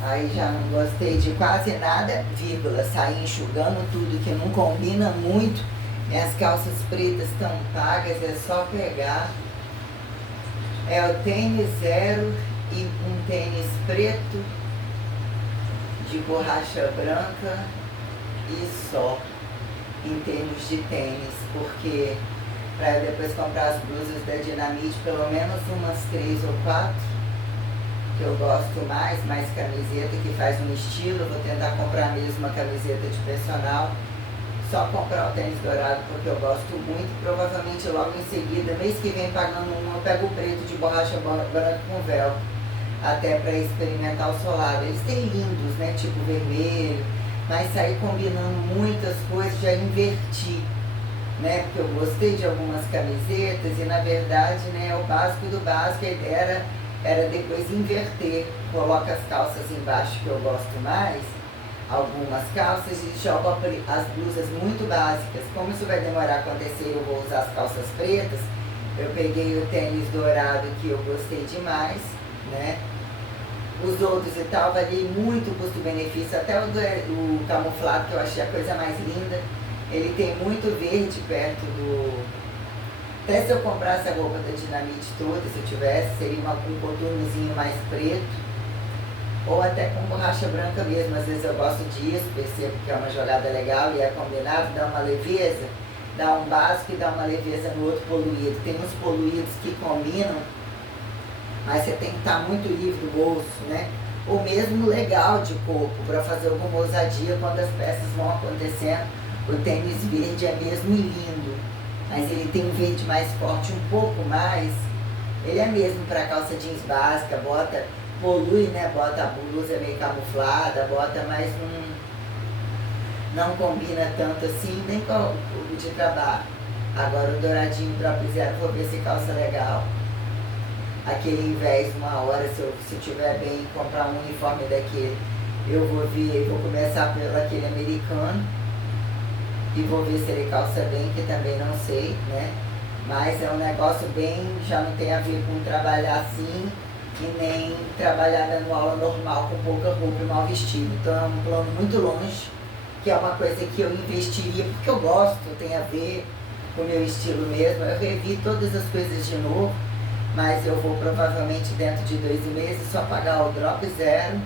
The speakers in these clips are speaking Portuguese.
Aí já não gostei de quase nada, vírgula, saí enxugando tudo que não combina muito. Minhas calças pretas estão pagas, é só pegar. É o tênis zero e um tênis preto de borracha branca e só, em termos de tênis, porque para eu depois comprar as blusas da Dinamite, pelo menos umas 3 ou 4, que eu gosto mais camiseta, que faz um estilo. Eu vou tentar comprar mesmo uma camiseta de personal, só comprar o tênis dourado porque eu gosto muito. Provavelmente logo em seguida, mês que vem, pagando um, eu pego o preto de borracha branca com véu, até para experimentar o solado. Eles têm lindos, né, tipo vermelho, mas saí combinando muitas coisas, já inverti, né, porque eu gostei de algumas camisetas e na verdade, né, o básico do básico. A ideia era depois inverter, coloca as calças embaixo que eu gosto mais, algumas calças, e jogo as blusas muito básicas. Como isso vai demorar a acontecer, eu vou usar as calças pretas. Eu peguei o tênis dourado que eu gostei demais, né? Os outros e tal, variei muito o custo-benefício, até o camuflado, que eu achei a coisa mais linda. Ele tem muito verde perto do... Até se eu comprasse a roupa da Dinamite toda, se eu tivesse, seria um coturnozinho mais preto, ou até com borracha branca mesmo. Às vezes eu gosto disso, percebo que é uma jogada legal e é combinado, dá uma leveza, dá um básico e dá uma leveza no outro poluído. Tem uns poluídos que combinam, mas você tem que estar muito livre do bolso, né? Ou mesmo legal de corpo, para fazer alguma ousadia quando as peças vão acontecendo. O tênis verde é mesmo lindo, mas ele tem um verde mais forte, um pouco mais. Ele é mesmo para calça jeans básica, bota, polui, né? Bota a blusa meio camuflada, bota, mas não combina tanto assim, nem com o de trabalho. Agora o douradinho Drop Zero, vou ver se calça legal. Aquele invés, uma hora, se eu tiver bem, comprar um uniforme daquele, eu vou ver, vou começar pelo aquele americano e vou ver se ele calça bem, que também não sei, né? Mas é um negócio bem, já não tem a ver com trabalhar assim e nem trabalhar dando aula normal com pouca roupa e mal vestido. Então é um plano muito longe, que é uma coisa que eu investiria porque eu gosto, tem a ver com o meu estilo mesmo. Eu revi todas as coisas de novo, mas eu vou provavelmente dentro de 2 meses só pagar o Drop Zero,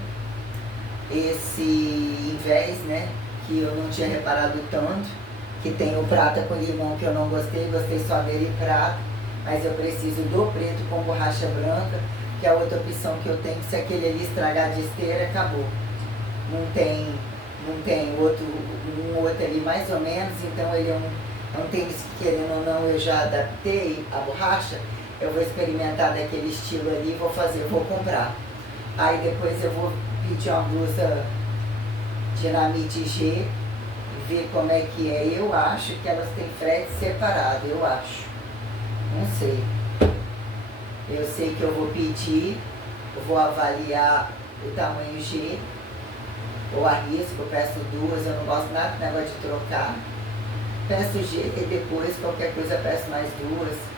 esse invés, né, que eu não tinha reparado tanto, que tem o prata com limão que eu não gostei, gostei só dele prata, mas eu preciso do preto com borracha branca, que é a outra opção que eu tenho. Se aquele ali estragar de esteira, acabou. Não tem outro, um outro ali mais ou menos, então ele é um tênis que, querendo ou não, eu já adaptei a borracha. Eu vou experimentar daquele estilo ali, vou comprar. Aí depois eu vou pedir uma blusa Dinamite G, ver como é que é. Eu acho que elas têm frete separado, eu acho. Não sei. Eu sei que eu vou pedir, eu vou avaliar o tamanho G, ou arrisco, peço 2, eu não gosto nada do negócio de trocar. Peço G e depois qualquer coisa peço mais 2.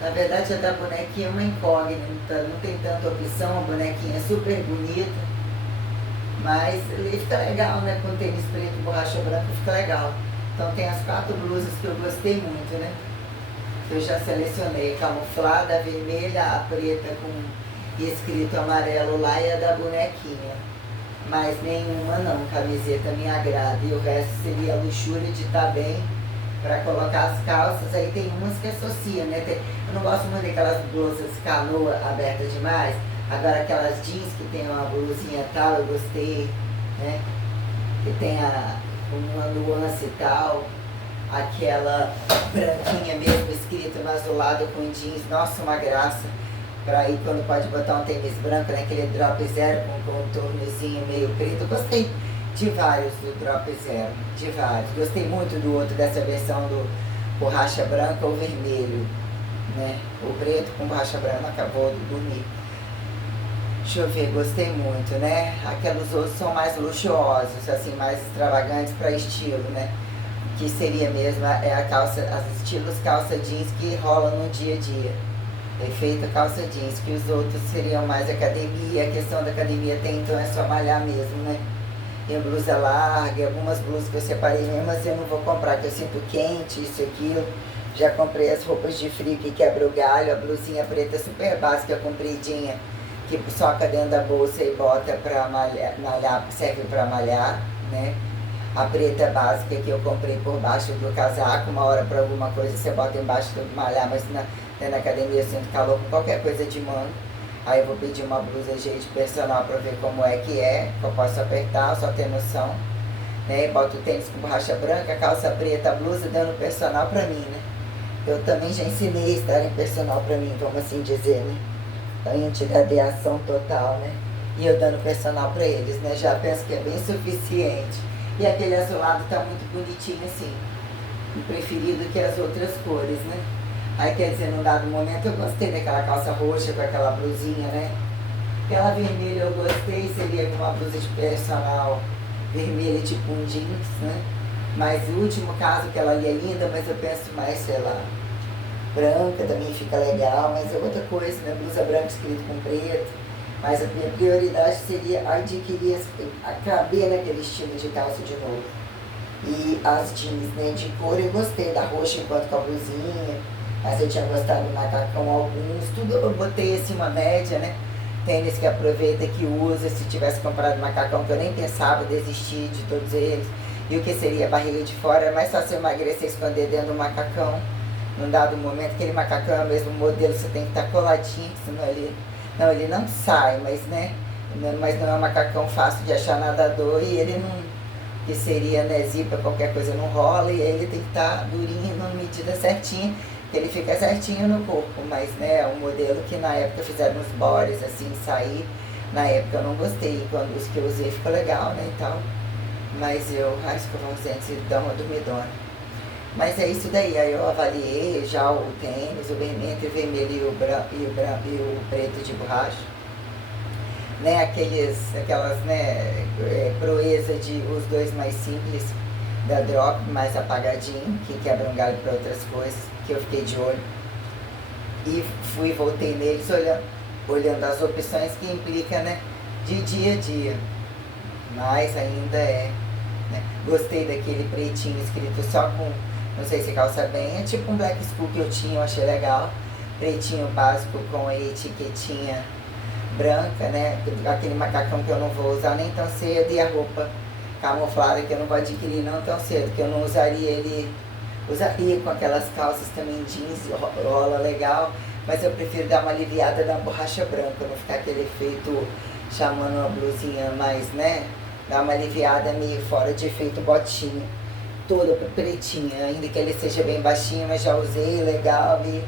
Na verdade, a da bonequinha é uma incógnita, não tem tanta opção. A bonequinha é super bonita, mas ele fica legal, né? Com tênis preto e borracha branca fica legal. Então tem as 4 blusas que eu gostei muito, né? Eu já selecionei: camuflada, a vermelha, a preta com escrito amarelo lá e a da bonequinha. Mas nenhuma não, camiseta me agrada. E o resto seria a luxúria de estar bem para colocar as calças. Aí tem umas que associam, né? Eu não gosto muito daquelas blusas canoa abertas demais. Agora aquelas jeans que tem uma blusinha tal, eu gostei, né? Que tem uma nuance e tal. Aquela branquinha mesmo, escrita no azulado com jeans, nossa, uma graça. Pra ir quando pode botar um tênis branco, né? Aquele Drop Zero com um contornozinho meio preto. Eu gostei de vários do Drop Zero, de vários. Gostei muito do outro, dessa versão do borracha branca ou vermelho, né? O preto com borracha branca acabou de dormir. Deixa eu ver, gostei muito, né? Aqueles outros são mais luxuosos, assim, mais extravagantes para estilo, né? Que seria mesmo a calça, as estilos calça jeans que rola no dia a dia. Efeito calça jeans, que os outros seriam mais academia. A questão da academia tem, então é só malhar mesmo, né? Tem blusa larga, algumas blusas que eu separei mesmo, mas eu não vou comprar, que eu sinto quente, isso e aquilo. Já comprei as roupas de frio que quebra o galho, a blusinha preta super básica, compridinha, que soca dentro da bolsa e bota pra malhar, serve pra malhar, né? A preta básica que eu comprei por baixo do casaco, uma hora pra alguma coisa você bota embaixo do malhar, mas na academia eu sinto calor com qualquer coisa de manga. Aí eu vou pedir uma blusa de personal pra ver como é, que eu posso apertar, só ter noção. Né? Boto o tênis com borracha branca, calça preta, a blusa dando personal pra mim, né? Eu também já ensinei a estar em personal pra mim, vamos assim dizer, né? A antigradeação total, né? E eu dando personal pra eles, né? Já penso que é bem suficiente. E aquele azulado tá muito bonitinho assim, preferido que as outras cores, né? Aí quer dizer, num dado momento eu gostei daquela calça roxa com aquela blusinha, né? Aquela vermelha eu gostei, seria uma blusa de personal vermelha tipo um jeans, né? Mas o último caso, que ela ali é linda, mas eu penso mais, sei lá, branca também fica legal, mas é outra coisa, né? Blusa branca escrito com preto. Mas a minha prioridade seria adquirir, caber naquele estilo de calça de novo. E as jeans, né, de cor eu gostei, da roxa enquanto com a blusinha, mas eu tinha gostado do macacão alguns, tudo eu botei assim uma média, né? Tênis que aproveita, que usa, se tivesse comprado macacão que eu nem pensava, desistir de todos eles. E o que seria a barriga de fora, é mais fácil emagrecer e esconder dentro do macacão. Num dado momento, aquele macacão é o mesmo modelo, você tem que estar coladinho, senão ele não sai, mas né? Mas não é um macacão fácil de achar nadador e ele não, que seria, né, zipa, qualquer coisa não rola, e aí ele tem que estar durinho, na medida certinha, que ele fica certinho no corpo, mas né, é um modelo que na época fizeram uns bores assim, sair, na época eu não gostei, quando os que eu usei ficou legal, né, e tal, mas eu acho que eu vou dar uma dormidona. Mas é isso daí, aí eu avaliei já o tênis, o vermelho, entre o vermelho e o preto de borracha, né, aquelas, né, proeza de os dois mais simples da Drop, mais apagadinho, que quebra um galho para outras coisas, que eu fiquei de olho. E voltei neles olhando as opções que implica, né, de dia a dia. Mas ainda né, gostei daquele pretinho escrito só com, não sei se calça bem, é tipo um black school que eu tinha, eu achei legal. Pretinho básico com a etiquetinha branca, né? Aquele macacão que eu não vou usar nem tão cedo, e a roupa camuflada que eu não vou adquirir não tão cedo, que eu não usaria usaria com aquelas calças também jeans, rola legal, mas eu prefiro dar uma aliviada na borracha branca, não ficar aquele efeito chamando uma blusinha mais, né? Dar uma aliviada meio fora de efeito botinha, toda pretinha, ainda que ele seja bem baixinho, mas já usei, legal, e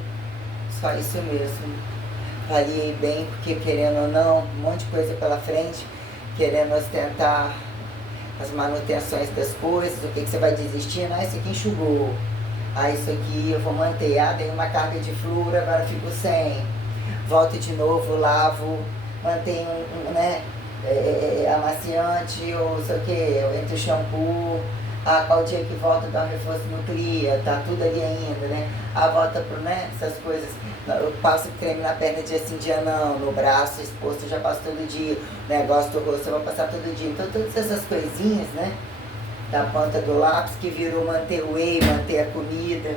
só isso mesmo. Variei bem, porque querendo ou não, um monte de coisa pela frente, querendo ostentar as manutenções das coisas, o que você vai desistindo, isso aqui enxugou, isso aqui eu vou manter, dei uma carga de flúor, agora fico sem, volto de novo, lavo, mantenho né, amaciante, ou sei o que, eu entro shampoo, qual dia que volta dar um reforço nutria, tá tudo ali ainda, né? Volta pro, né, essas coisas. Eu passo creme na perna dia sim, dia não, no braço exposto eu já passo todo dia, negócio do rosto eu vou passar todo dia. Então todas essas coisinhas, né, da ponta do lápis, que virou manter o whey, manter a comida,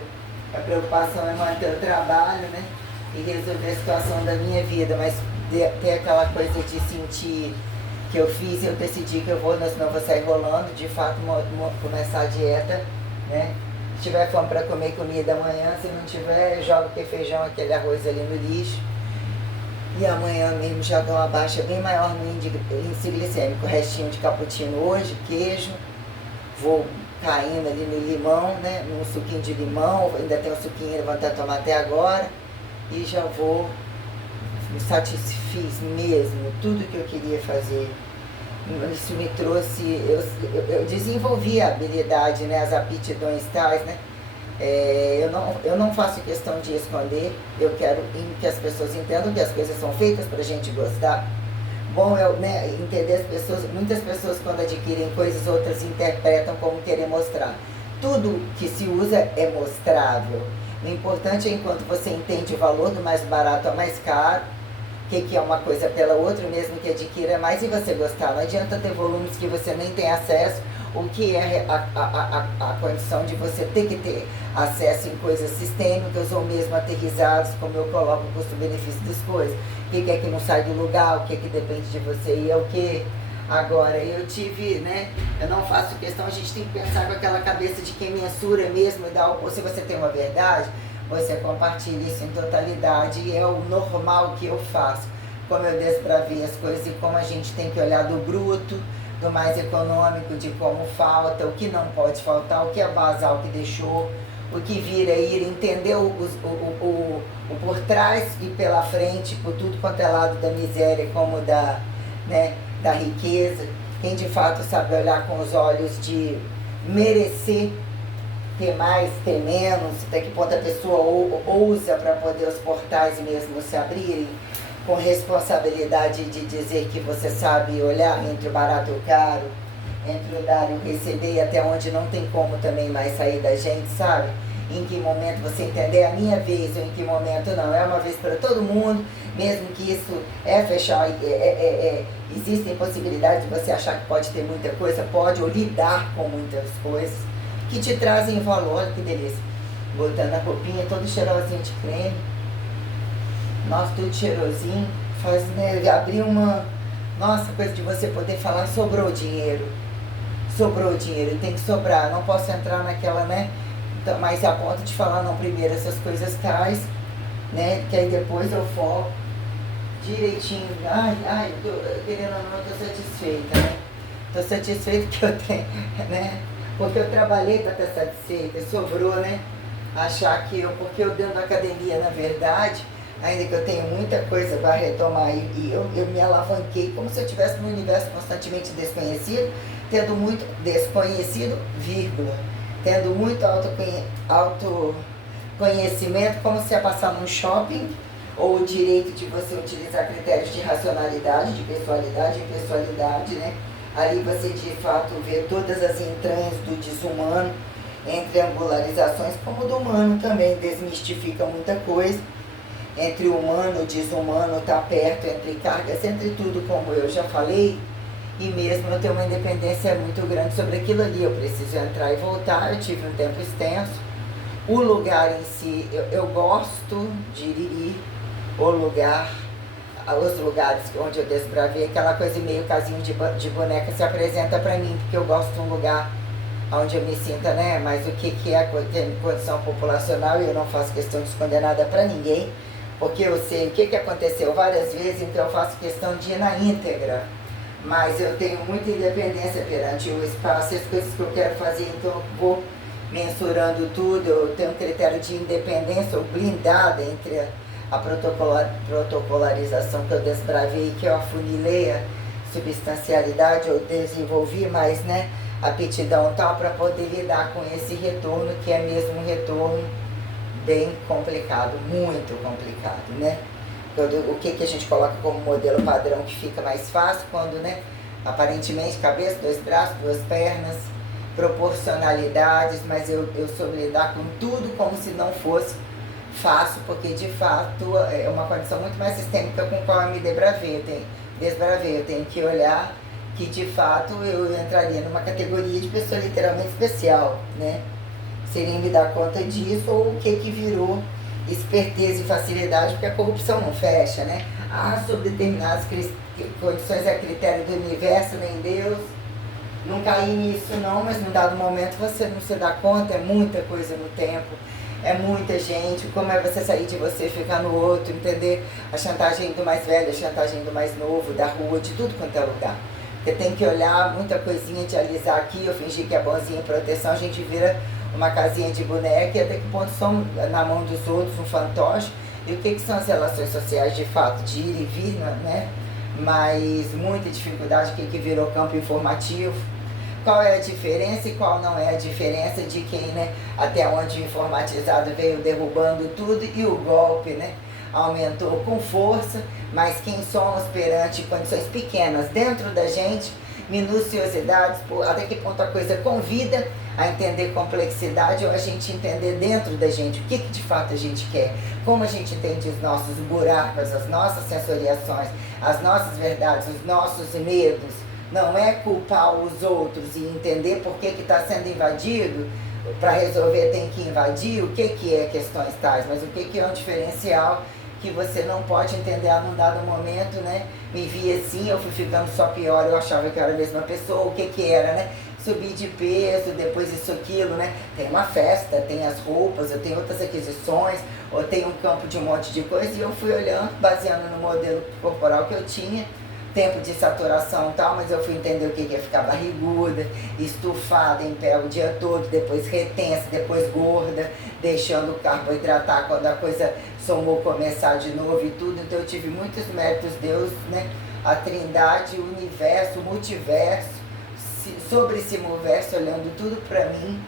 a preocupação é manter o trabalho, né, e resolver a situação da minha vida, mas ter aquela coisa de sentir que eu fiz e eu decidi que eu vou, senão eu vou sair rolando, de fato começar a dieta, né. Se tiver fome para comer comida amanhã, se não tiver, jogo aquele feijão, aquele arroz ali no lixo. E amanhã mesmo já dou uma baixa bem maior no índice glicêmico. Restinho de cappuccino hoje, queijo. Vou caindo ali no limão, né? Num suquinho de limão. Ainda tem um suquinho, vou até tomar até agora. E já vou, me satisfiz mesmo, tudo que eu queria fazer. Isso me trouxe, eu desenvolvi a habilidade, né, as aptidões tais, né? Eu não faço questão de esconder, eu quero que as pessoas entendam que as coisas são feitas para a gente gostar. Bom, né, entender as pessoas, muitas pessoas quando adquirem coisas, outras interpretam como querer mostrar. Tudo que se usa é mostrável, O importante é enquanto você entende o valor do mais barato ao mais caro, que é uma coisa pela outra, mesmo que adquira mais e você gostar. Não adianta ter volumes que você nem tem acesso, o que é a condição de você ter que ter acesso em coisas sistêmicas ou mesmo aterrizadas, como eu coloco o custo-benefício das coisas. O que é que não sai do lugar, o que é que depende de você e é o que. Agora, eu tive, né, eu não faço questão, a gente tem que pensar com aquela cabeça de quem mensura mesmo, ou se você tem uma verdade, você compartilha isso em totalidade e é o normal que eu faço. Como eu desbravei as coisas e como a gente tem que olhar do bruto, do mais econômico, de como falta, o que não pode faltar, o que é basal que deixou, o que vir a ir, entender o por trás e pela frente, por tudo quanto é lado da miséria como da, né, da riqueza. Quem de fato sabe olhar com os olhos de merecer ter mais, ter menos, até que ponto a pessoa ousa para poder os portais mesmo se abrirem, com responsabilidade de dizer que você sabe olhar entre o barato e o caro, entre o dar e o receber, e até onde não tem como também mais sair da gente, sabe? Em que momento você entender a minha vez ou em que momento não. É uma vez para todo mundo, mesmo que isso é fechar, existem possibilidades de você achar que pode ter muita coisa, pode, ou lidar com muitas coisas que te trazem valor. Olha que delícia. Botando a roupinha todo cheirosinho de creme. Nossa, tudo cheirosinho. Faz, né, abrir uma... Nossa, coisa de você poder falar, sobrou dinheiro. Sobrou dinheiro, tem que sobrar. Não posso entrar naquela, né? Então, mas a ponto de falar, não, primeiro essas coisas tais, né? Que aí depois eu foco direitinho. Ai, querendo ou não, eu tô satisfeita, né? Tô satisfeita que eu tenho, né? Porque eu trabalhei para estar satisfeita, sobrou, né? Achar que porque eu dentro da academia, na verdade, ainda que eu tenho muita coisa para retomar, e eu me alavanquei como se eu estivesse num universo constantemente desconhecido, tendo muito desconhecido, vírgula, tendo muito autoconhecimento, como se ia passar num shopping, ou o direito de você utilizar critérios de racionalidade, de pessoalidade, impessoalidade, né? Ali você de fato vê todas as entranhas do desumano, entre angularizações, como do humano também, desmistifica muita coisa. Entre o humano e o desumano, está perto, entre cargas, entre tudo, como eu já falei, e mesmo eu tenho uma independência muito grande sobre aquilo ali. Eu preciso entrar e voltar, eu tive um tempo extenso. O lugar em si, eu gosto de ir, o lugar, os lugares onde eu desbravei, aquela coisa meio casinho de boneca se apresenta para mim, porque eu gosto de um lugar onde eu me sinta, né? Mas o que é a condição populacional, e eu não faço questão de esconder nada para ninguém, porque eu sei o que aconteceu várias vezes, então eu faço questão de ir na íntegra. Mas eu tenho muita independência perante o espaço e as coisas que eu quero fazer, então eu vou mensurando tudo. Eu tenho um critério de independência, ou blindada entre a protocolarização que eu desbravei, que eu afunilei a substancialidade, eu desenvolvi mais, né, aptidão tal para poder lidar com esse retorno, que é mesmo um retorno bem complicado, muito complicado, né? O que a gente coloca como modelo padrão que fica mais fácil quando, né, aparentemente cabeça, 2 braços, 2 pernas, proporcionalidades, mas eu soube lidar com tudo como se não fosse fácil, porque de fato é uma condição muito mais sistêmica com a qual eu me desbravei. Eu tenho que olhar que de fato eu entraria numa categoria de pessoa literalmente especial, né? Seria me dar conta disso, ou o que virou esperteza e facilidade, porque a corrupção não fecha, né? Sobre determinadas condições é critério do universo, nem Deus. Não caí nisso não, mas num dado momento você não se dá conta, é muita coisa no tempo, é muita gente, como é você sair de você e ficar no outro, entender a chantagem do mais velho, a chantagem do mais novo, da rua, de tudo quanto é lugar. Você tem que olhar muita coisinha de alisar aqui, eu fingir que é bonzinho em proteção, a gente vira uma casinha de boneca, e até que ponto são na mão dos outros um fantoche, e o que são as relações sociais de fato, de ir e vir, né? Mas muita dificuldade, o que virou campo informativo, qual é a diferença e qual não é a diferença de quem, né, até onde o informatizado veio derrubando tudo e o golpe, né, aumentou com força, mas quem somos perante condições pequenas dentro da gente, minuciosidades, até que ponto a coisa convida a entender complexidade ou a gente entender dentro da gente o que de fato a gente quer, como a gente entende os nossos buracos, as nossas sensoriações, as nossas verdades, os nossos medos. Não é culpar os outros e entender por que está sendo invadido. Para resolver tem que invadir o que é questões tais, mas o que é um diferencial que você não pode entender a num dado momento, né? Me vi assim, eu fui ficando só pior, eu achava que eu era a mesma pessoa, o que era, né? Subir de peso, depois isso, aquilo, né? Tem uma festa, tem as roupas, eu tenho outras aquisições, ou tem um campo de um monte de coisa, e eu fui olhando, baseando no modelo corporal que eu tinha, tempo de saturação e tal, mas eu fui entender o que é ficar barriguda, estufada em pé o dia todo, depois retensa, depois gorda, deixando o carboidratar quando a coisa somou começar de novo e tudo. Então eu tive muitos méritos, Deus, né? A trindade, o universo, o multiverso, sobre esse multiverso, olhando tudo pra mim,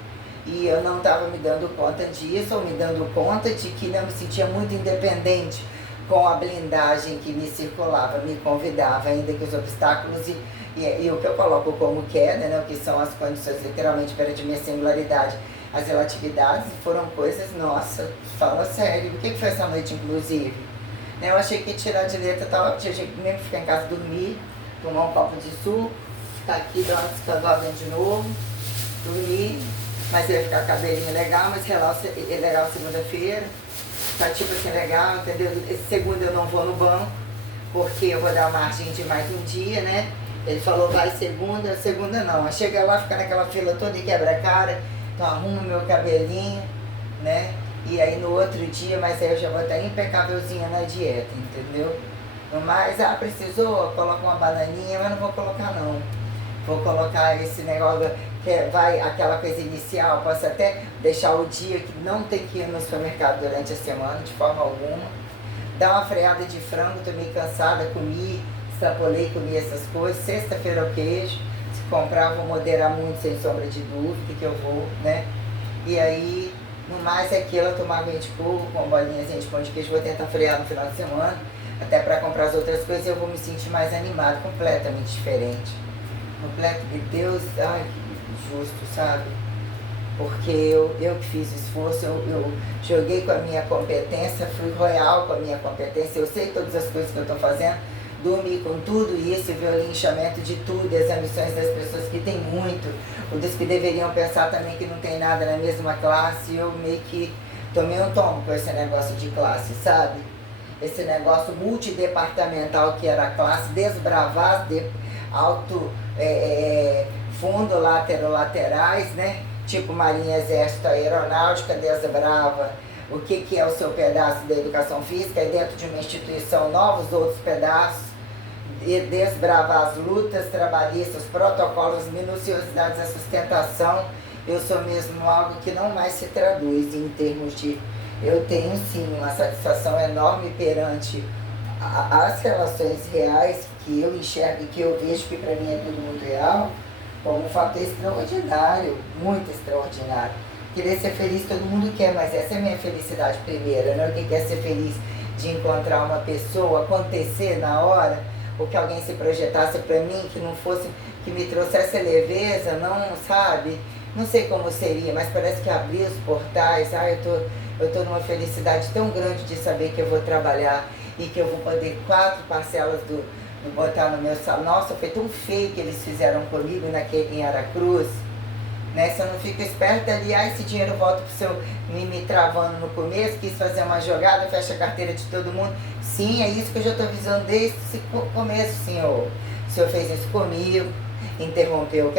e eu não estava me dando conta disso, ou me dando conta de que não me sentia muito independente com a blindagem que me circulava, me convidava, ainda que os obstáculos e o que eu coloco como queda, né, o que são as condições literalmente perante minha singularidade, as relatividades, foram coisas, nossa, fala sério, o que foi essa noite inclusive? Eu achei que tirar de letra tal, tinha jeito mesmo ficar em casa dormir, tomar um copo de suco, ficar aqui, dar uma descansada de novo, dormir, mas ia ficar cabelinho legal, mas legal segunda-feira. Tá tipo assim, legal, entendeu? Segunda eu não vou no banco, porque eu vou dar margem de mais um dia, né? Ele falou, vai segunda não. Chega lá, fica naquela fila toda e quebra a cara, então arrumo meu cabelinho, né? E aí no outro dia, mas aí eu já vou estar impecávelzinha na dieta, entendeu? Mas, precisou, coloca uma bananinha, mas não vou colocar não. Vou colocar esse negócio, vai aquela coisa inicial, posso até deixar o dia que não tem que ir no supermercado durante a semana, de forma alguma. Dar uma freada de frango, tô meio cansada, comi, extrapolei, comi essas coisas. Sexta-feira o queijo, se comprar vou moderar muito, sem sombra de dúvida, que eu vou, né? E aí, no mais é aquilo, eu tomar água de coco com bolinhas de pão de queijo, vou tentar frear no final de semana, até para comprar as outras coisas eu vou me sentir mais animado, completamente diferente. Completo de Deus, ai, que justo, sabe? Porque eu que fiz esforço, eu joguei com a minha competência, fui royal com a minha competência, eu sei todas as coisas que eu estou fazendo, dormi com tudo isso, ver o linchamento de tudo, as ambições das pessoas que tem muito, ou dos que deveriam pensar também que não tem nada na mesma classe, eu meio que tomei um tombo com esse negócio de classe, sabe? Esse negócio multidepartamental que era a classe, desbravar, fundo, laterais, né? Tipo Marinha, Exército, Aeronáutica, desbrava o que é o seu pedaço da educação física, e dentro de uma instituição, novos outros pedaços, e desbravar as lutas trabalhistas, os protocolos, as minuciosidades, a sustentação. Eu sou mesmo algo que não mais se traduz em termos de... Eu tenho sim uma satisfação enorme perante as relações reais que eu enxergo e que eu vejo, que para mim é tudo muito real, como um fato extraordinário, muito extraordinário. Querer ser feliz todo mundo quer, mas essa é a minha felicidade primeira, né? Quem quer ser feliz de encontrar uma pessoa, acontecer na hora, ou que alguém se projetasse para mim, que não fosse, que me trouxesse leveza, não, sabe? Não sei como seria, mas parece que abrir os portais, eu tô numa felicidade tão grande de saber que eu vou trabalhar e que eu vou poder 4 parcelas do botar no meu salão. Nossa, foi tão feio que eles fizeram comigo em Aracruz, né? Se eu não fico esperta ali, esse dinheiro volta pro seu, me travando no começo, quis fazer uma jogada, fecha a carteira de todo mundo. Sim, é isso que eu já estou visando desde o começo, senhor. O senhor fez isso comigo, interrompeu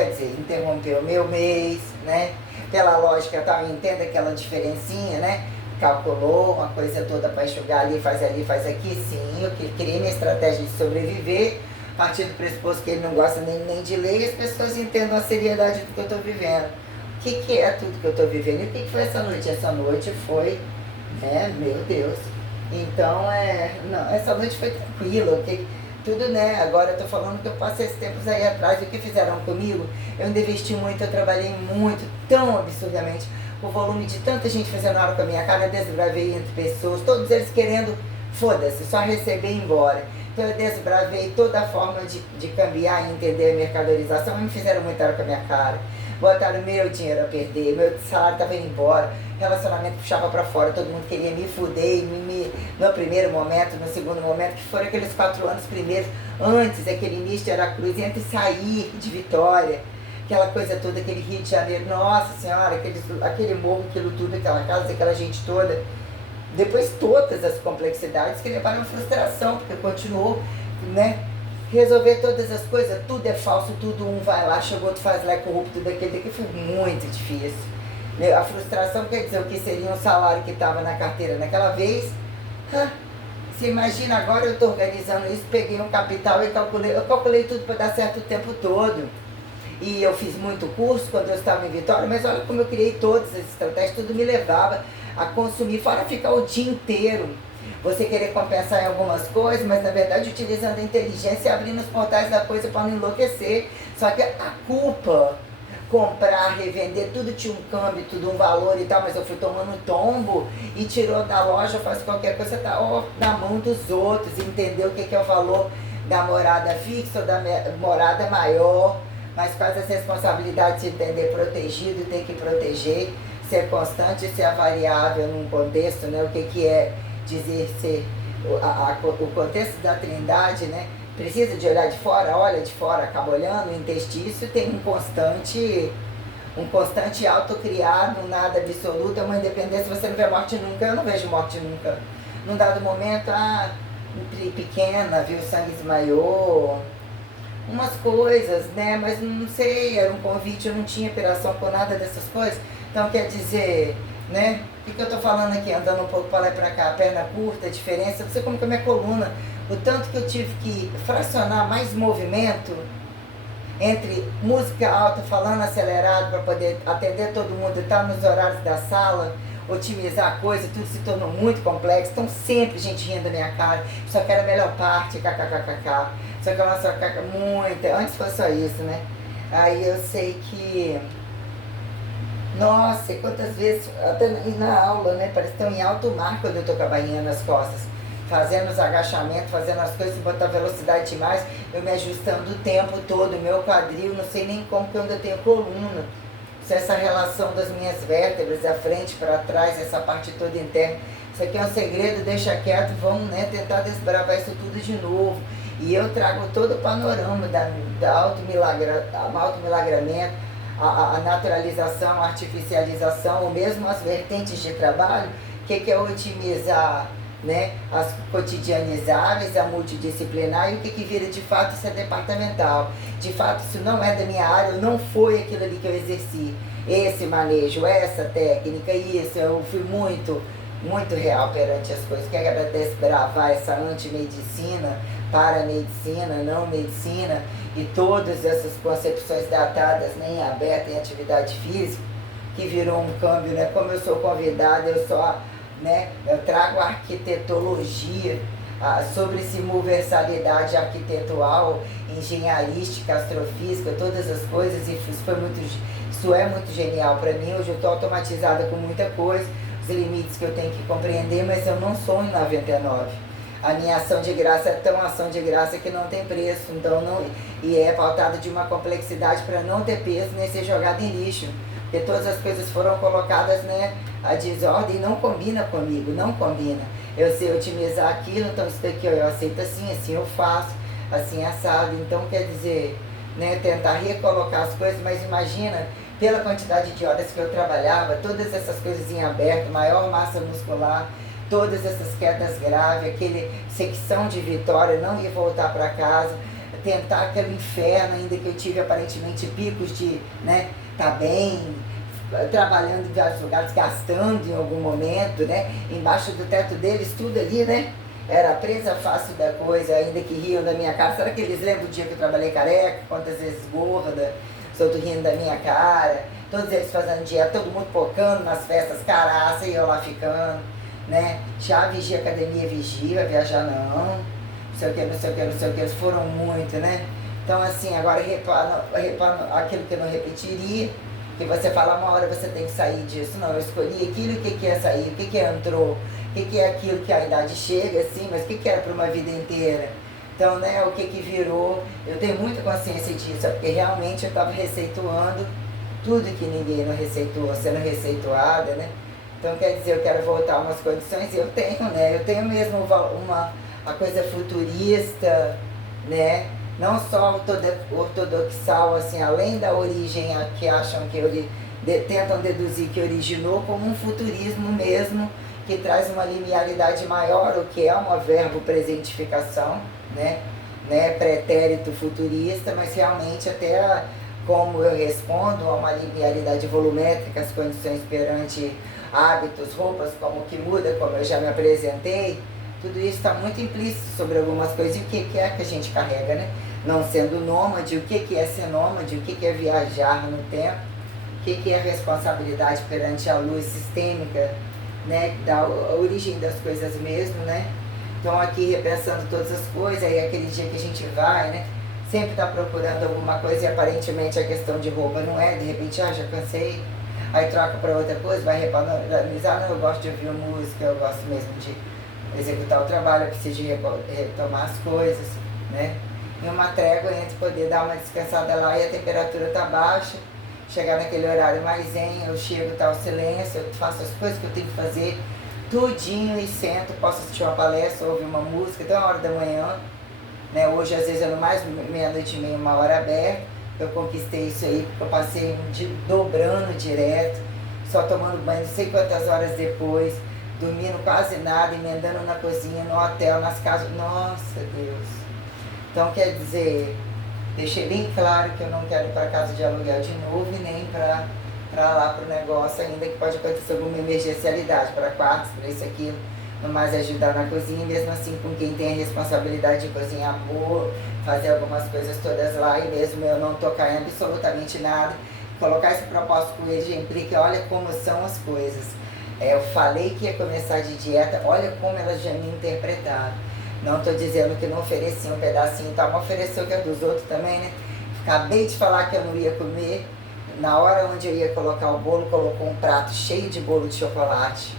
meu mês, né? Pela lógica tal, entenda aquela diferencinha, né? Calculou uma coisa toda para enxugar ali, faz aqui, sim, eu criei minha estratégia de sobreviver, a partir do pressuposto que ele não gosta nem de ler, e as pessoas entendam a seriedade do que eu estou vivendo. O que é tudo que eu estou vivendo? E o que foi essa noite? Essa noite foi, né, meu Deus. Então, não, essa noite foi tranquila, tudo, né, agora eu estou falando que eu passei esses tempos aí atrás, o que fizeram comigo, eu ainda investi muito, eu trabalhei muito, tão absurdamente, o volume de tanta gente fazendo hora com a minha cara, eu desbravei entre pessoas, todos eles querendo foda-se, só receber e ir embora. Então eu desbravei toda a forma de cambiar e entender a mercadorização, mas me fizeram muito com a minha cara. Botaram meu dinheiro a perder, meu salário estava indo embora, relacionamento puxava para fora, todo mundo queria me fuder, no primeiro momento, no segundo momento, que foram aqueles 4 anos primeiros, antes, aquele início de Aracruz, entre sair de Vitória, aquela coisa toda, aquele Rio de Janeiro, nossa senhora, aquele morro, aquilo tudo, aquela casa, aquela gente toda. Depois todas as complexidades que levaram à frustração, porque continuou, né? Resolver todas as coisas, tudo é falso, tudo um vai lá, chegou, tu faz lá, é corrupto, daquele daqui, foi muito difícil. A frustração quer dizer o que seria um salário que estava na carteira naquela vez. Você imagina, agora eu estou organizando isso, peguei um capital e eu calculei tudo para dar certo o tempo todo. E eu fiz muito curso quando eu estava em Vitória, mas olha como eu criei todas as estratégias, tudo me levava a consumir, fora ficar o dia inteiro. Você querer compensar em algumas coisas, mas na verdade utilizando a inteligência e abrindo os portais da coisa para não enlouquecer. Só que a culpa, comprar, revender, tudo tinha um câmbio, tudo um valor e tal, mas eu fui tomando tombo e tirou da loja, faz qualquer coisa, tá na mão dos outros, entender o que é o valor da morada fixa ou da morada maior, mas quais as responsabilidades de entender protegido, ter que proteger, ser constante e ser variável num contexto, né? O que é dizer ser o contexto da Trindade, né? Precisa de olhar de fora, olha de fora, acaba olhando, o interstício tem um constante autocriado, um nada absoluto, é uma independência, você não vê morte nunca, eu não vejo morte nunca. Num dado momento, pequena, viu, o sangue desmaiou, umas coisas, né, mas não sei, era um convite, eu não tinha operação por nada dessas coisas, então quer dizer, né, o que eu tô falando aqui, andando um pouco para lá e para cá, perna curta, diferença, não sei como que a minha coluna, o tanto que eu tive que fracionar mais movimento entre música alta, falando acelerado para poder atender todo mundo, estar nos horários da sala, otimizar a coisa, tudo se tornou muito complexo, então sempre gente rindo da minha cara, só que era a melhor parte, kkkk, só que ela só caca muito, antes foi só isso, né? Aí eu sei que, nossa, quantas vezes, até na aula, né, parece que estão em alto mar quando eu tô com a barrinha nas costas, fazendo os agachamentos, fazendo as coisas, botar velocidade demais, eu me ajustando o tempo todo, meu quadril, não sei nem como que eu ainda tenho coluna. Se essa relação das minhas vértebras, da frente para trás, essa parte toda interna, isso aqui é um segredo, deixa quieto, vamos, né, tentar desbravar isso tudo de novo. E eu trago todo o panorama da auto-milagramento, a naturalização, a artificialização, ou mesmo as vertentes de trabalho, que é otimizar, né, as cotidianizáveis, a multidisciplinar, e o que vira de fato isso é departamental. De fato isso não é da minha área, não foi aquilo ali que eu exerci, esse manejo, essa técnica, isso, eu fui muito real perante as coisas, quero desbravar essa antimedicina, paramedicina, não medicina, e todas essas concepções datadas, né, em aberta, em atividade física, que virou um câmbio, né, como eu sou convidada, eu só, né, eu trago a arquitetologia sobre simulversalidade arquitetual, engenharística, astrofísica, todas as coisas, e isso é muito genial para mim. Hoje eu estou automatizada com muita coisa, os limites que eu tenho que compreender, mas eu não sou em 99. A minha ação de graça é tão ação de graça que não tem preço, então e é pautada de uma complexidade para não ter peso nem ser jogada em lixo. Porque todas as coisas foram colocadas, né, a desordem e não combina comigo, não combina. Eu sei otimizar aquilo, então isso daqui eu aceito assim, assim eu faço, assim assado. Então quer dizer, né, tentar recolocar as coisas, mas imagina, pela quantidade de horas que eu trabalhava, todas essas coisas em aberto, maior massa muscular, todas essas quedas graves, aquele secção de Vitória, não ir voltar para casa, tentar aquele inferno ainda que eu tive aparentemente picos de, né, tá bem, trabalhando em vários lugares, gastando em algum momento, né, embaixo do teto deles, tudo ali, né, era a presa fácil da coisa, ainda que riam da minha cara. Será que eles lembram do dia que eu trabalhei careca, quantas vezes gorda, todo rindo da minha cara, todos eles fazendo dieta, todo mundo focando nas festas, caraça, e eu lá ficando, né, já vigia academia, vigia, viajar não sei o que, não sei o que, não sei o que, eles foram muito, né? Então assim, agora reparo aquilo que eu não repetiria, que você fala, uma hora você tem que sair disso. Não, eu escolhi aquilo, o que é sair, o que é entrou, o que é aquilo que a idade chega, assim, mas o que era para uma vida inteira. Então, né, o que virou, eu tenho muita consciência disso, porque realmente eu estava receituando tudo que ninguém não receitou, sendo receituada, né? Então, quer dizer, eu quero voltar a umas condições, e eu tenho, né? Eu tenho mesmo a coisa futurista, né? Não só ortodoxal, assim, além da origem que acham que tentam deduzir que originou, como um futurismo mesmo, que traz uma linearidade maior, o que é uma verbo presentificação, né? Pretérito futurista, mas realmente até como eu respondo a uma linearidade volumétrica, as condições perante hábitos, roupas, como que muda, como eu já me apresentei, tudo isso está muito implícito sobre algumas coisas e o que é que a gente carrega, né? Não sendo nômade, o que é ser nômade, o que é viajar no tempo, o que é responsabilidade perante a luz sistêmica, né? Da origem das coisas mesmo, né? Então aqui repensando todas as coisas, aí aquele dia que a gente vai, né? Sempre está procurando alguma coisa e aparentemente a questão de roupa não é, de repente, já cansei, aí troca para outra coisa, vai repanelizar, não, eu gosto de ouvir música, eu gosto mesmo de executar o trabalho, eu preciso de retomar as coisas, né? E uma trégua entre poder dar uma descansada lá e a temperatura tá baixa, chegar naquele horário mais zen, eu chego, tá o silêncio, eu faço as coisas que eu tenho que fazer, tudinho e sento, posso assistir uma palestra, ouvir uma música, até 1 hora da manhã, né? Hoje às vezes é no mais meia-noite e meia, 1 hora aberta, eu conquistei isso aí, porque eu passei um dia dobrando direto, só tomando banho não sei quantas horas depois, dormindo quase nada, emendando na cozinha, no hotel, nas casas, nossa Deus. Então quer dizer, deixei bem claro que eu não quero ir para casa de aluguel de novo e nem para lá para o negócio, ainda que pode acontecer alguma emergencialidade, para quartos, para isso, aquilo, no mais ajudar na cozinha, mesmo assim com quem tem a responsabilidade de cozinhar boa, fazer algumas coisas todas lá e mesmo eu não tocar em absolutamente nada, colocar esse propósito com ele já implica, olha como são as coisas. Eu falei que ia começar de dieta, olha como elas já me interpretaram. Não estou dizendo que não ofereci um pedacinho, tá? Mas ofereceu que é dos outros também, né? Acabei de falar que eu não ia comer. Na hora onde eu ia colocar o bolo, colocou um prato cheio de bolo de chocolate.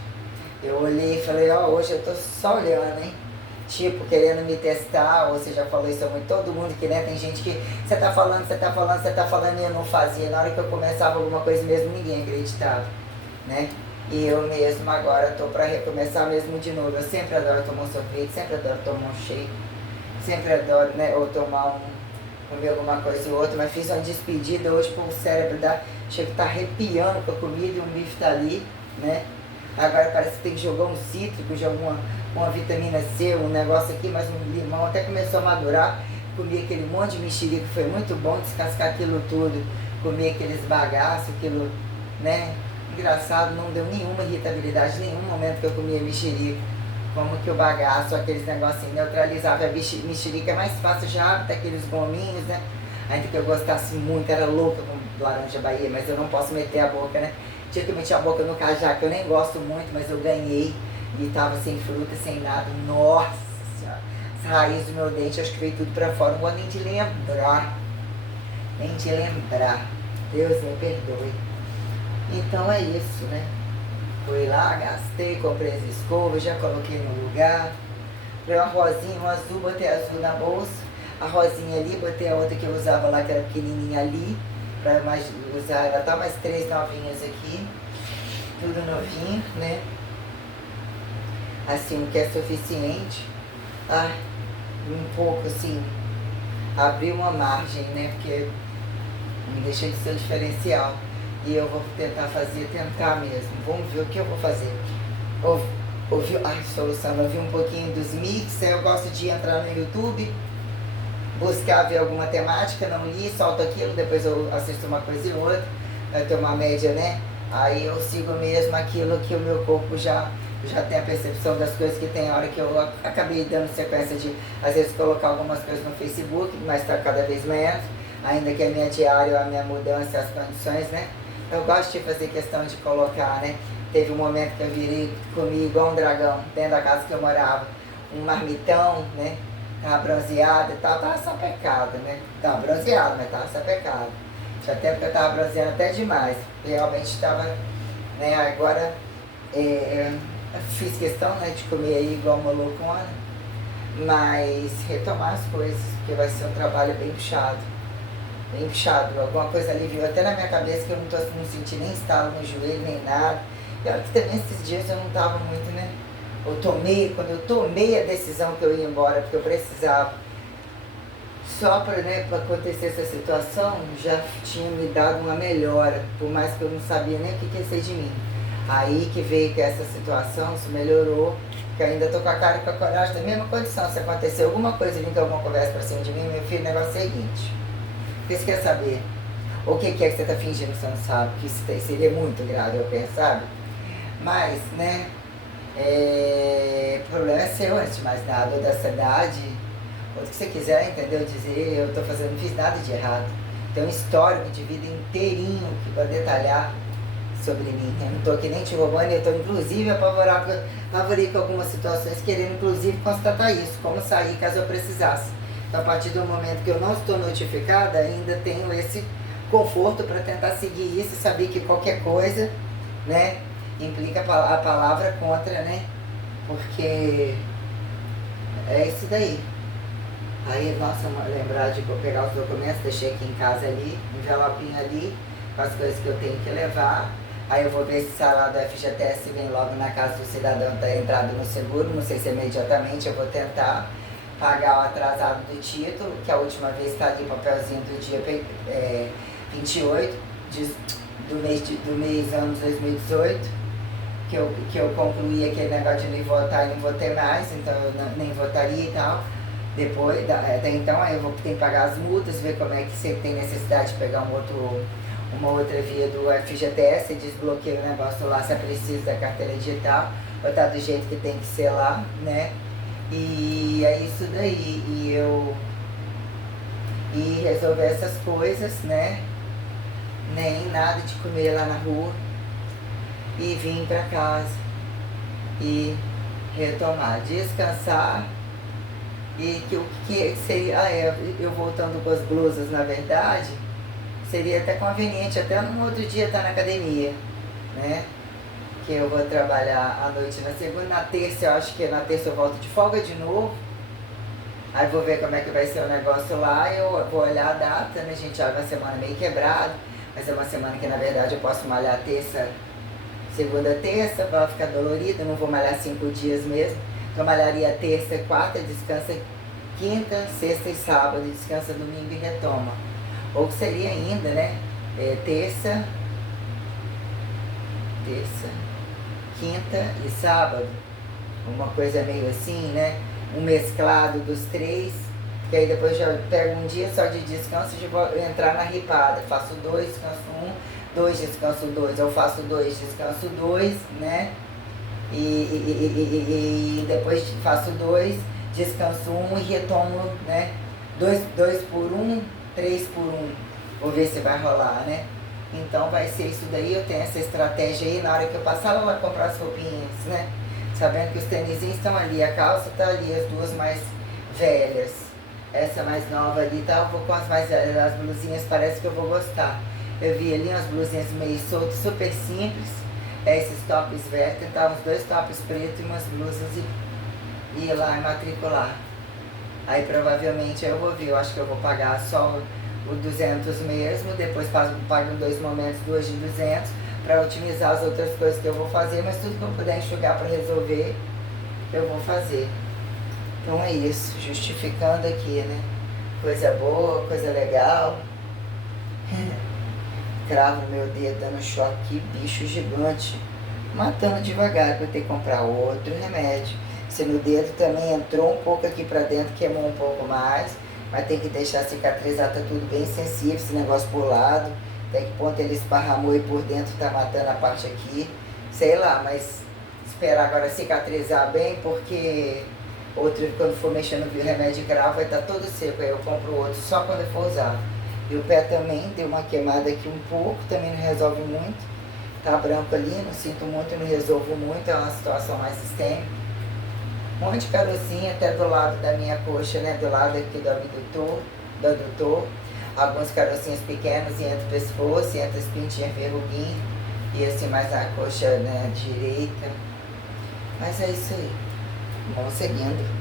Eu olhei e falei, ó, hoje eu tô só olhando, hein? Tipo, querendo me testar, ou você já falou isso muito, todo mundo que, né? Tem gente que você tá falando e eu não fazia. Na hora que eu começava alguma coisa mesmo, ninguém acreditava, né? E eu mesmo agora estou para recomeçar mesmo de novo. Eu sempre adoro tomar um sorvete, sempre adoro tomar um shake, sempre adoro, né, ou comer alguma coisa ou outra, mas fiz uma despedida hoje para o cérebro chega a estar arrepiando com a comida e o bife está ali, né? Agora parece que tem que jogar um cítrico, jogar uma vitamina C, um negócio aqui, mais um limão, até começou a madurar. Comi aquele monte de mexerica, foi muito bom descascar aquilo tudo, comer aqueles bagaços, aquilo, né? Engraçado, não deu nenhuma irritabilidade, nenhum momento que eu comia mexerica. Como que o bagaço, aqueles negocinhos neutralizava. A mexerica é mais fácil já, daqueles gominhos, né? Ainda que eu gostasse muito, era louca com laranja Bahia, mas eu não posso meter a boca, né? Tinha que meter a boca no cajá, que eu nem gosto muito, mas eu ganhei. E tava sem fruta, sem nada. Nossa Senhora! Essa raiz do meu dente, acho que veio tudo pra fora. Não vou nem de lembrar. Nem de lembrar. Deus me perdoe. Então é isso, né? Fui lá, gastei, comprei as escovas, já coloquei no lugar. Comprei uma rosinha, um azul, botei azul na bolsa. A rosinha ali, botei a outra que eu usava lá, que era pequenininha ali. Pra mais usar, ela tá mais 3 novinhas aqui. Tudo novinho, né? Assim, o que é suficiente. Ah, um pouco assim, abrir uma margem, né? Porque não deixa de ser um diferencial. E eu vou tentar mesmo. Vamos ver o que eu vou fazer. Solução, eu vi um pouquinho dos mix, eu gosto de entrar no YouTube, buscar ver alguma temática, não li, solto aquilo, depois eu assisto uma coisa e outra, vai ter uma média, né? Aí eu sigo mesmo aquilo que o meu corpo já tem a percepção das coisas, que tem hora que eu acabei dando sequência de, às vezes, colocar algumas coisas no Facebook, mas está cada vez menos, ainda que a minha diária, a minha mudança, as condições, né? Eu gosto de fazer questão de colocar, né? Teve um momento que eu virei, comi igual um dragão, dentro da casa que eu morava, um marmitão, né? Tava bronzeada e tal, tava sapecada, né? Tava bronzeada, mas tava sapecada. até porque eu estava bronzeando até demais. Realmente estava, né, agora fiz questão, né, de comer aí igual uma loucona, mas retomar as coisas, porque vai ser um trabalho bem puxado. Bem puxado, alguma coisa aliviou até na minha cabeça que eu não senti nem estalo no joelho, nem nada. E olha que também esses dias eu não estava muito, né? Quando eu tomei a decisão que eu ia embora, porque eu precisava, só para, né, acontecer essa situação, já tinha me dado uma melhora, por mais que eu não sabia nem o que ia ser de mim. Aí que veio que essa situação se melhorou, que ainda tô com a cara e com a coragem da mesma condição. Se acontecer alguma coisa e vir com alguma conversa pra cima de mim, meu filho, o negócio é o seguinte. O que você quer saber? O que é que você tá fingindo que você não sabe? Que isso seria muito grave, eu penso, sabe? Mas, né, o problema é seu, antes de mais nada, ou da cidade, ou do que você quiser, entendeu? Dizer, eu tô fazendo, não fiz nada de errado. Tem um histórico de vida inteirinho que vai detalhar sobre mim. Eu não tô aqui nem te roubando, eu tô inclusive apavorei com algumas situações, querendo inclusive constatar isso, como sair caso eu precisasse. Então, a partir do momento que eu não estou notificada, ainda tenho esse conforto para tentar seguir isso e saber que qualquer coisa, né, implica a palavra contra, né, porque é isso daí. Aí, nossa, lembrar de pegar os documentos, deixei aqui em casa ali, envelopinho ali, com as coisas que eu tenho que levar. Aí eu vou ver se o salário do FGTS vem logo na casa do cidadão, está entrado no seguro, não sei se imediatamente, eu vou tentar pagar o atrasado do título, que a última vez está ali o papelzinho do dia 28 do mês ano 2018, que eu concluí aquele negócio de nem votar e não votei mais, então eu nem votaria e tal. Depois, até então, aí eu vou ter que pagar as multas, ver como é que você tem necessidade de pegar uma outra via do FGTS, desbloqueia o negócio lá, se é preciso da carteira digital, botar do jeito que tem que ser lá, né? E é isso daí, e resolver essas coisas, né? Nem nada de comer lá na rua, e vim pra casa, e retomar, descansar, e que o que seria, eu voltando com as blusas, na verdade, seria até conveniente, até no outro dia estar na academia, né? Que eu vou trabalhar à noite na segunda, na terça, eu acho que na terça eu volto de folga de novo. Aí vou ver como é que vai ser o negócio lá, eu vou olhar a data, né? A gente já vai uma semana meio quebrada, mas é uma semana que na verdade eu posso malhar segunda, terça, vai ficar dolorido, não vou malhar 5 dias mesmo. Então eu malharia terça e quarta, descansa quinta, sexta e sábado, descansa domingo e retoma. Ou que seria ainda, né? Terça, quinta e sábado. Uma coisa meio assim, né? Um mesclado dos 3. Que aí depois já pego um dia só de descanso e já vou entrar na ripada. Faço 2, descanso 1, 2, descanso 2. Eu faço 2, descanso 2, né? E depois faço 2, descanso 1 e retomo, né? 2 por 1, 3 por 1, vou ver se vai rolar, né? Então vai ser isso daí, eu tenho essa estratégia aí, na hora que eu passar lá comprar as roupinhas, né? Sabendo que os tênisinhos estão ali, a calça tá ali, as duas mais velhas. Essa mais nova ali, tá? Eu vou com as mais velhas, as blusinhas parece que eu vou gostar. Eu vi ali umas blusinhas meio soltas, super simples, esses tops verdes, tá? Uns 2 tops pretos e umas blusas e ir lá e matricular. Aí provavelmente eu vou ver, eu acho que eu vou pagar só o 200 mesmo, depois pago em 2 momentos 2 de 200 para otimizar as outras coisas que eu vou fazer, mas tudo que eu puder enxugar para resolver, eu vou fazer. Então é isso, justificando aqui, né? Coisa boa, coisa legal. Cravo no meu dedo, dando choque, que bicho gigante. Matando devagar para eu ter que comprar outro remédio. Se no dedo também entrou um pouco aqui pra dentro, queimou um pouco mais, mas tem que deixar cicatrizar, tá tudo bem sensível, esse negócio por lado, tem que ponto ele esparramou e por dentro tá matando a parte aqui, sei lá, mas esperar agora cicatrizar bem, porque outro, quando for mexendo no remédio de cravo, vai estar todo seco, aí eu compro outro só quando eu for usar. E o pé também deu uma queimada aqui um pouco, também não resolve muito, tá branco ali, não sinto muito, não resolvo muito, é uma situação mais sistêmica. Um monte de carocinha até do lado da minha coxa, né? Do lado aqui do adutor. alguns carocinhos pequenos e entra o pescoço, e entra as pintinhas verruguinhas, e assim mais na coxa, né, direita. Mas é isso aí. Vamos seguindo.